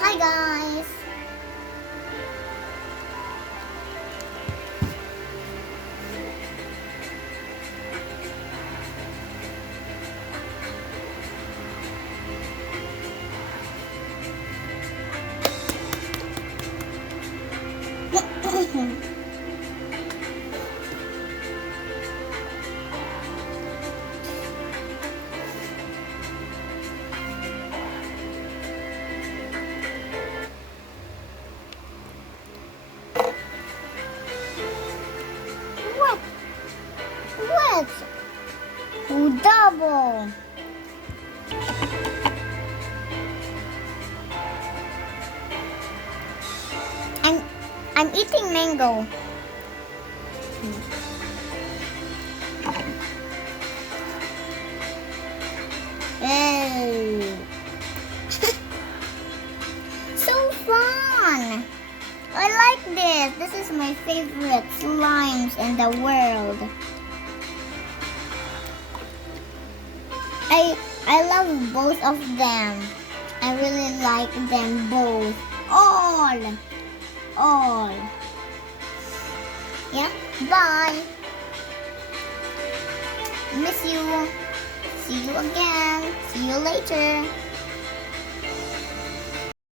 Hi guys! What? What? Double! I'm eating mango. Hey. So fun! I like this. This is my favorite slimes in the world. I love both of them. I really like them both. All. Yeah. Bye. Miss you. See you again. See you later.